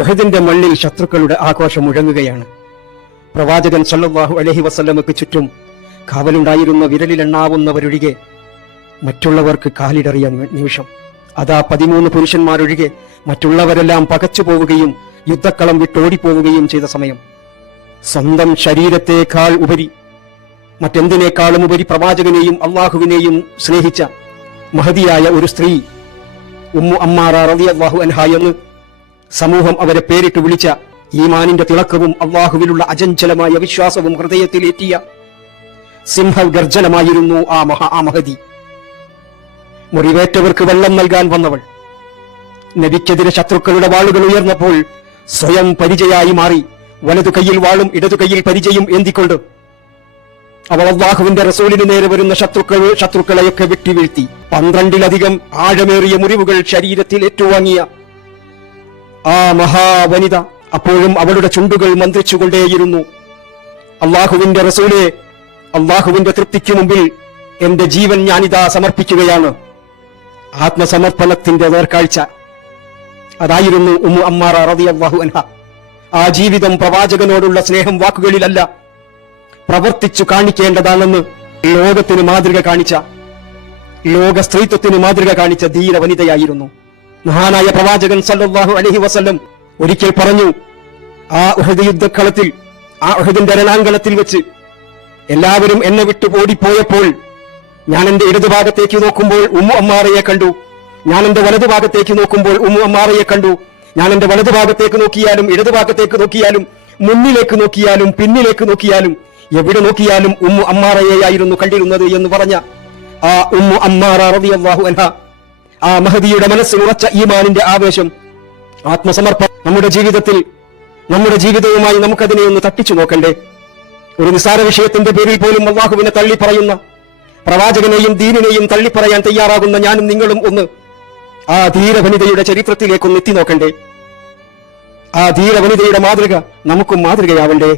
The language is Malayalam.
ഉഹദിന്റെ മണ്ണിൽ ശത്രുക്കളുടെ ആഘോഷം മുഴങ്ങുകയാണ്. പ്രവാചകൻ സല്ലല്ലാഹു അലൈഹി വസല്ലമക്ക് ചുറ്റും കാവലുണ്ടായിരുന്ന വിരലിലെണ്ണാവുന്നവരൊഴികെ മറ്റുള്ളവർക്ക് കാലിടറിയ നിമിഷം. അതാ 13 പുരുഷന്മാരൊഴികെ മറ്റുള്ളവരെല്ലാം പകച്ചു പോവുകയും യുദ്ധക്കളം വിട്ടോടിപ്പോവുകയും ചെയ്ത സമയം. സ്വന്തം ശരീരത്തെക്കാൾ ഉപരി, മറ്റെന്തിനേക്കാളും ഉപരി പ്രവാചകനെയും അള്ളാഹുവിനെയും സ്നേഹിച്ച മഹദിയായ ഒരു സ്ത്രീ, ഉമ്മു അമ്മാറ റളിയല്ലാഹു അൻഹ എന്ന് സമൂഹം അവരെ പേരിട്ട് വിളിച്ച, ഈമാനിന്റെ തിളക്കവും അള്ളാഹുവിലുള്ള അചഞ്ചലമായ വിശ്വാസവും ഹൃദയത്തിലേറ്റിയ സിംഹഗർജനമായിരുന്നു ആ മഹദി. മുറിവേറ്റവർക്ക് വെള്ളം നൽകാൻ വന്നവൾ, നബിക്കെതിരെ ശത്രുക്കളുടെ വാളുകൾ ഉയർന്നപ്പോൾ സ്വയം പരിചയായി മാറി, വലതു കൈയിൽ വാളും ഇടതു കൈയിൽ പരിചയും ഏന്തിക്കൊണ്ട് അവൾ അല്ലാഹുവിന്റെ റസൂലിന് നേരെ വരുന്ന ശത്രുക്കളെയൊക്കെ വെട്ടിവീഴ്ത്തി. 12-ലധികം ആഴമേറിയ മുറിവുകൾ ശരീരത്തിൽ ഏറ്റുവാങ്ങിയ ആ മഹാവനിത അപ്പോഴും അവളുടെ ചുണ്ടുകൾ മന്ത്രിച്ചുകൊണ്ടേയിരുന്നു, അല്ലാഹുവിന്റെ റസൂലെ, അല്ലാഹുവിന്റെ തൃപ്തിക്ക് മുമ്പിൽ എന്റെ ജീവൻ ഞാനിതാ സമർപ്പിക്കുകയാണ്. ആത്മസമർപ്പണത്തിന്റെ നേർക്കാഴ്ച അതായിരുന്നു ഉമ്മു അമ്മാറ റളിയല്ലാഹു അൻഹ. ആ ജീവിതം പ്രവാചകനോടുള്ള സ്നേഹം വാക്കുകളിലല്ല, പ്രവർത്തിച്ചു കാണിക്കേണ്ടതാണെന്ന് ലോകത്തിന് മാതൃക കാണിച്ച, ലോക സ്ത്രീത്വത്തിന് മാതൃക കാണിച്ച ധീര വനിതയായിരുന്നു. മഹാനായ പ്രവാചകൻ സല്ലല്ലാഹു അലൈഹി വസല്ലം ഒരിക്കൽ പറഞ്ഞു, ആ ഉഹദ് യുദ്ധക്കളത്തിൽ, ആ ഉഹദിന്റെ രണാങ്കണത്തിൽ വെച്ച് എല്ലാവരും എന്നെ വിട്ടു ഓടിപ്പോയപ്പോൾ ഞാൻ എന്റെ ഇടതുഭാഗത്തേക്ക് നോക്കുമ്പോൾ ഉമ്മു അമ്മാറയെ കണ്ടു, ഞാൻ എന്റെ വലതുഭാഗത്തേക്ക് നോക്കുമ്പോൾ ഉമ്മു അമ്മാറയെ കണ്ടു, ഞാൻ എന്റെ വലതുഭാഗത്തേക്ക് നോക്കിയാലും ഇടതുഭാഗത്തേക്ക് നോക്കിയാലും മുന്നിലേക്ക് നോക്കിയാലും പിന്നിലേക്ക് നോക്കിയാലും എവിടെ നോക്കിയാലും ഉമ്മു അമ്മാറയെയായിരുന്നു കണ്ടിരുന്നത് എന്ന് പറഞ്ഞ ആ ഉമ്മു അമ്മാറ റളിയല്ലാഹു അൻഹ, ആ മഹദിയുടെ മനസ്സിൽ ഉറച്ച ഈമാനിന്റെ ആവേശം, ആത്മസമർപ്പണം നമ്മുടെ ജീവിതത്തിൽ, നമ്മുടെ ജീവിതവുമായി നമുക്കതിനെ ഒന്ന് തട്ടിച്ചു നോക്കണ്ടേ? ഒരു നിസ്സാര വിഷയത്തിന്റെ പേരിൽ പോലും അല്ലാഹുവിനെ തള്ളിപ്പറയുന്ന, പ്രവാചകനെയും ദീനിനെയും തള്ളിപ്പറയാൻ തയ്യാറാകുന്ന ഞാനും നിങ്ങളും ഒന്ന് ആ ധീരവനിതയുടെ ചരിത്രത്തിലേക്കൊന്ന് എത്തി നോക്കണ്ടേ? ആ ധീരവനിതയുടെ മാതൃക നമുക്കും മാതൃകയാവണ്ടേ?